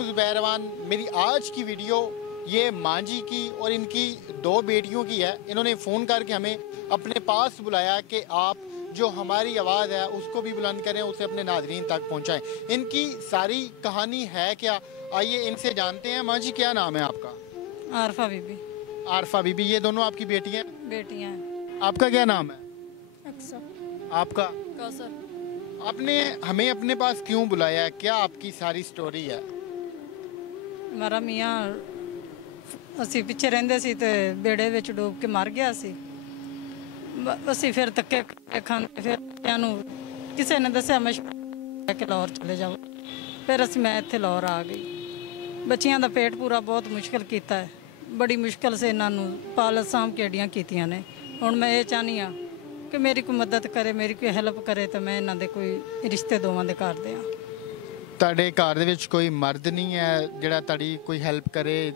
हूं ज़ुबैर रहमान। मेरी आज की वीडियो ये मांझी की और इनकी दो बेटियों की है। इन्होंने फ़ोन करके हमें अपने पास बुलाया कि आप जो हमारी आवाज़ है उसको भी बुलंद करें, उसे अपने नाज़रीन तक पहुंचाएं। इनकी सारी कहानी है क्या, आइए इनसे जानते हैं। मांझी, क्या नाम है आपका? आरफा बीबी। आरफा बीबी। ये दोनों आपकी बेटियां हैं? बेटियां हैं। आपका क्या नाम है? अक्सर। आपका? कौसर। आपने हमें अपने पास क्यों बुलाया है? क्या आपकी सारी स्टोरी है? हमारा मियाँ ਅਸੀਂ ਪਿੱਛੇ ਰਹਿੰਦੇ ਸੀ ਤੇ ਬੇੜੇ ਵਿੱਚ ਡੂਬ ਕੇ ਮਰ ਗਿਆ ਸੀ। ਅਸੀਂ ਫਿਰ ਧੱਕੇ ਖਾਂਦੇ ਫਿਰ ਬੱਚਿਆਂ ਨੂੰ ਕਿਸੇ ਨੇ ਦੱਸਿਆ ਮਸ਼ਵਰਾ ਕਿ ਲਾਹੌਰ ਚਲੇ ਜਾਓ। ਫਿਰ ਮੈਂ ਇੱਥੇ ਲਾਹੌਰ ਆ ਗਈ। ਬੱਚਿਆਂ ਦਾ ਪੇਟ ਪੂਰਾ ਬਹੁਤ ਮੁਸ਼ਕਲ ਕੀਤਾ ਹੈ। ਬੜੀ ਮੁਸ਼ਕਲ ਸੇ ਇਹਨਾਂ ਨੂੰ ਪਾਲਤ ਸਾਂਭ ਕੇ ਏਡੀਆਂ ਕੀਤੀਆਂ ਨੇ। ਹੁਣ ਮੈਂ ਇਹ ਚਾਹੁੰਦੀ ਹਾਂ ਕਿ ਮੇਰੀ ਕੋਈ ਮਦਦ ਕਰੇ, ਮੇਰੀ ਕੋਈ ਹੈਲਪ ਕਰੇ ਤਾਂ ਮੈਂ ਇਹਨਾਂ ਦੇ ਕੋਈ ਰਿਸ਼ਤੇ ਦੋਵਾਂ ਦੇ ਕਰ ਦਿਆਂ। ਤੁਹਾਡੇ ਘਰ ਦੇ ਵਿੱਚ ਕੋਈ ਮਰਦ ਨਹੀਂ ਹੈ ਜਿਹੜਾ ਤੁਹਾਡੀ ਕੋਈ ਹੈਲਪ ਕਰੇ?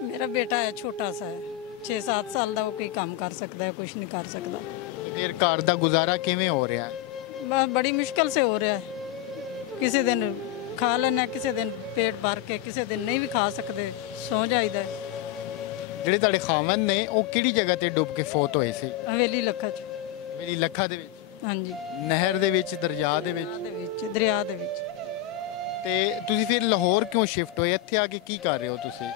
मेरा बेटा है, छोटा सा है, 6-7 साल का। वो कोई काम कर सकता है, कुछ नहीं कर सकता। ਫਿਰ ਘਰ ਦਾ ਗੁਜ਼ਾਰਾ ਕਿਵੇਂ ਹੋ ਰਿਹਾ ਹੈ? बस बड़ी मुश्किल से हो रहा है। किसी दिन खा लेना, किसी दिन पेट भर के, किसी दिन नहीं भी खा सकते, सौ जाइदा है। ਜਿਹੜੇ ਤੁਹਾਡੇ ਖਾਵਨ ਨੇ ਉਹ ਕਿਹੜੀ ਜਗ੍ਹਾ ਤੇ ਡੁੱਬ ਕੇ ਫੌਤ ਹੋਏ ਸੀ? हवेली लखा च। ਮੇਰੀ ਲੱਖਾ ਦੇ ਵਿੱਚ? हाँ जी। ਨਹਿਰ ਦੇ ਵਿੱਚ, ਦਰਿਆ ਦੇ ਵਿੱਚ? दरिया दे विच। ਤੇ ਤੁਸੀਂ ਫਿਰ ਲਾਹੌਰ ਕਿਉਂ ਸ਼ਿਫਟ ਹੋਏ? ਇੱਥੇ ਆ ਕੇ ਕੀ ਕਰ ਰਹੇ ਹੋ ਤੁਸੀਂ?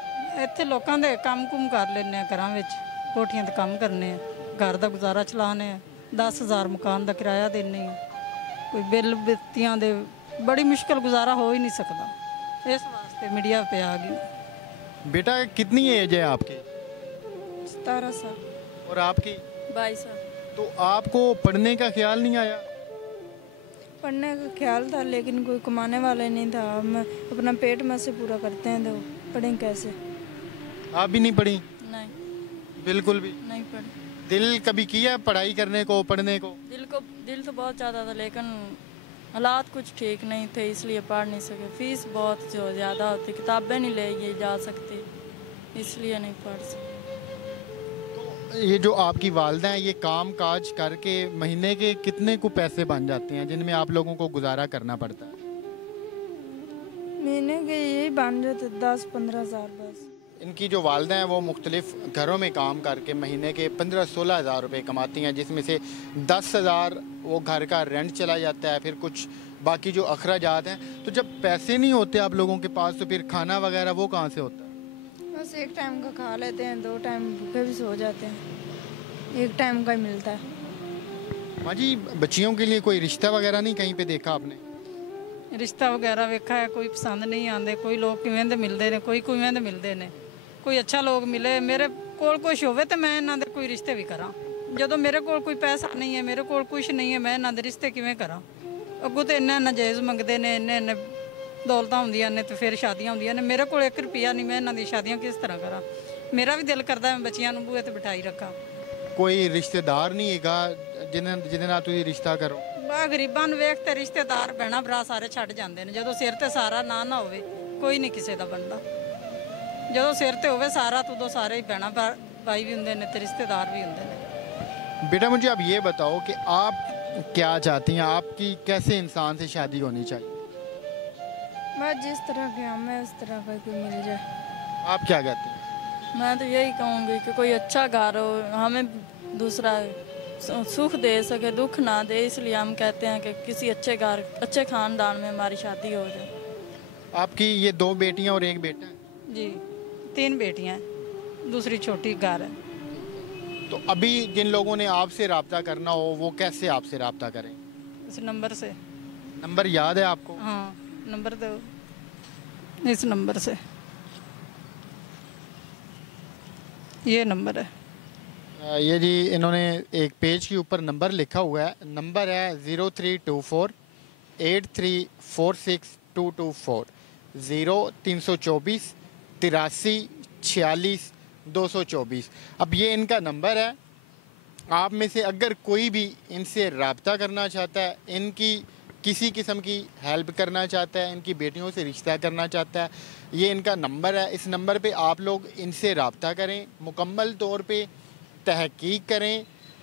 ਇੱਥੇ ਲੋਕਾਂ ਦੇ ਕੰਮ ਕੁਮ ਕਰ ਲੈਂਦੇ ਆ, ਘਰਾਂ ਵਿੱਚ ਕੋਠੀਆਂ ਤੇ ਕੰਮ ਕਰਨੇ ਆ, ਘਰ ਦਾ ਗੁਜ਼ਾਰਾ ਚਲਾਉਣੇ ਆ। 10,000 ਮਕਾਨ ਦਾ ਕਿਰਾਇਆ ਦੇਣੇ ਆ, ਕੋਈ ਬਿੱਲ ਬੱਤੀਆਂ ਦੇ ਬੜੀ ਮੁਸ਼ਕਲ ਗੁਜ਼ਾਰਾ ਹੋ ही नहीं सकता। इस वास्ते मीडिया पे आ गई। बेटा कितनी एज है आपकी? 17 साल। और आपकी? 22 साल। तो आपको पढ़ने का ख्याल नहीं आया? पढ़ने का ख्याल था लेकिन कोई कमाने वाला नहीं था। हम अपना पेट में से पूरा करते हैं तो पढ़ें कैसे? आप भी नहीं पढ़ी? नहीं, बिल्कुल भी नहीं पढ़ी। दिल कभी किया पढ़ाई करने को, पढ़ने को? दिल तो बहुत ज़्यादा था लेकिन हालात कुछ ठीक नहीं थे, इसलिए पढ़ नहीं सके। फीस बहुत जो ज़्यादा होती, किताबें नहीं ले जा सकती, इसलिए नहीं पढ़ सकती। ये जो आपकी वालदा हैं, ये काम काज करके महीने के कितने को पैसे बन जाते हैं जिनमें आप लोगों को गुजारा करना पड़ता है? महीने के यही बन जाते 10-15 हज़ार बस। इनकी जो वालदा हैं वो मुख्तलिफ घरों में काम करके महीने के 15-16 हज़ार रुपये कमाती हैं, जिसमें से 10,000 वो घर का रेंट चला जाता है, फिर कुछ बाकी जो अखराजात हैं। तो जब पैसे नहीं होते आप लोगों के पास तो फिर खाना वगैरह वो कहाँ से होता है? बस एक टाइम का खा लेते हैं, 2 टाइम भूखे भी सो जाते हैं, एक टाइम का ही मिलता है। माँ जी, बच्चियों के लिए कोई रिश्ता वगैरह नहीं कहीं पे देखा आपने? रिश्ता वगैरह वेखा है, कोई पसंद नहीं आते। कोई लोग किवें दे मिलते हैं, कोई किवें दे मिलते हैं। कोई अच्छा लोग मिले मेरे कोल कुछ होवे तो मैं इन्हां दे कोई रिश्ते भी करा। ਜਦੋਂ ਮੇਰੇ ਕੋਲ ਕੋਈ ਪੈਸਾ ਨਹੀਂ ਹੈ, ਮੇਰੇ ਕੋਲ ਕੁਝ ਨਹੀਂ ਹੈ, ਮੈਂ ਇਹਨਾਂ ਦੇ ਰਿਸ਼ਤੇ ਕਿਵੇਂ ਕਰਾਂ? ਅੱਗੋਂ ਤੇ ਇੰਨਾ ਨਜਾਇਜ਼ ਮੰਗਦੇ ਨੇ, ਇੰਨੇ ਦੌਲਤਾਂ ਹੁੰਦੀਆਂ ਨੇ ਤੇ ਫਿਰ ਸ਼ਾਦੀਆਂ ਹੁੰਦੀਆਂ ਨੇ। ਮੇਰੇ ਕੋਲ 1 ਰੁਪਿਆ ਨਹੀਂ, ਮੈਂ ਇਹਨਾਂ ਦੀ ਸ਼ਾਦੀਆਂ ਕਿਸ ਤਰ੍ਹਾਂ ਕਰਾਂ? ਮੇਰਾ ਵੀ ਦਿਲ ਕਰਦਾ ਮੈਂ ਬੱਚਿਆਂ ਨੂੰ ਬੂਹੇ ਤੇ ਬਿਠਾਈ ਰੱਖਾਂ। ਕੋਈ ਰਿਸ਼ਤੇਦਾਰ ਨਹੀਂ ਹੈਗਾ ਜਿਹਦੇ ਨਾਲ ਤੁਸੀਂ ਰਿਸ਼ਤਾ ਕਰੋ? ਬਾ ਗਰੀਬਾਂ ਨੂੰ ਵੇਖ ਤੇ ਰਿਸ਼ਤੇਦਾਰ ਭੈਣਾ ਭਰਾ ਸਾਰੇ ਛੱਡ ਜਾਂਦੇ ਨੇ। ਜਦੋਂ ਸਿਰ ਤੇ ਸਾਰਾ ਨਾ ਹੋਵੇ ਕੋਈ ਨਹੀਂ ਕਿਸੇ ਦਾ ਬਣਦਾ। ਜਦੋਂ ਸਿਰ ਤੇ ਹੋਵੇ ਸਾਰਾ तो ਸਾਰੇ ਹੀ ਭੈਣਾ ਭਾਈ ਵੀ ਹੁੰਦੇ ਨੇ ਤੇ ਰਿਸ਼ਤੇਦਾਰ ਵੀ ਹੁੰਦੇ ਨੇ। बेटा मुझे आप ये बताओ कि आप क्या चाहती हैं, आपकी कैसे इंसान से शादी होनी चाहिए? मैं जिस तरह के हम हैं उस तरह का कोई मिल जाए। आप क्या कहते हैं? मैं तो यही कहूँगी कि कोई अच्छा घर हो, हमें दूसरा सुख दे सके, दुख ना दे। इसलिए हम कहते हैं कि किसी अच्छे घर, अच्छे ख़ानदान में हमारी शादी हो जाए। आपकी ये 2 बेटियां और 1 बेटा है? जी, 3 बेटियां हैं, दूसरी छोटी घर है। तो अभी जिन लोगों ने आपसे रब्ता करना हो वो कैसे आपसे रब्ता करें? इस नंबर से। नंबर याद है आपको? हाँ, नंबर दो, इस नंबर से, ये नंबर है। ये जी इन्होंने एक पेज के ऊपर नंबर लिखा हुआ है। नंबर है 0324 8346 224 0324 83 46 224। अब ये इनका नंबर है। आप में से अगर कोई भी इनसे रब्ता करना चाहता है, इनकी किसी किस्म की हेल्प करना चाहता है, इनकी बेटियों से रिश्ता करना चाहता है, ये इनका नंबर है। इस नंबर पे आप लोग इनसे रब्ता करें, मुकम्मल तौर पे तहकीक करें,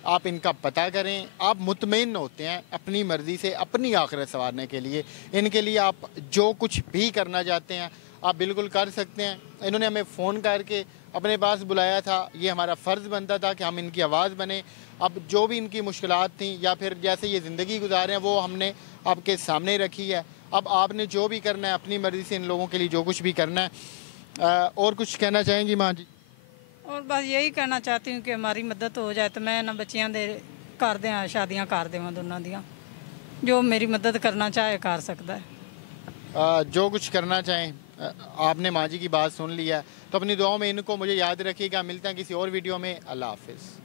आप इनका पता करें। आप मुतमईन होते हैं अपनी मर्ज़ी से अपनी आखिरत संवारने के लिए। इनके लिए आप जो कुछ भी करना चाहते हैं आप बिल्कुल कर सकते हैं। इन्होंने हमें फ़ोन करके अपने पास बुलाया था, ये हमारा फ़र्ज़ बनता था कि हम इनकी आवाज़ बने। अब जो भी इनकी मुश्किलात थी या फिर जैसे ये ज़िंदगी गुजारे हैं वो हमने आपके सामने रखी है। अब आपने जो भी करना है अपनी मर्ज़ी से इन लोगों के लिए जो कुछ भी करना है। और कुछ कहना चाहेंगी माँ जी? और बस यही कहना चाहती हूँ कि हमारी मदद हो जाए तो मैं ना बच्चियां दे कर दें शादियां कर देवां दोनों दियां। जो मेरी मदद करना चाहे कर सकता है। जो कुछ करना चाहें। आपने माँ जी की बात सुन लिया है तो अपनी दुआओं में इनको मुझे याद रखिएगा। मिलते हैं किसी और वीडियो में। अल्लाह हाफिज़।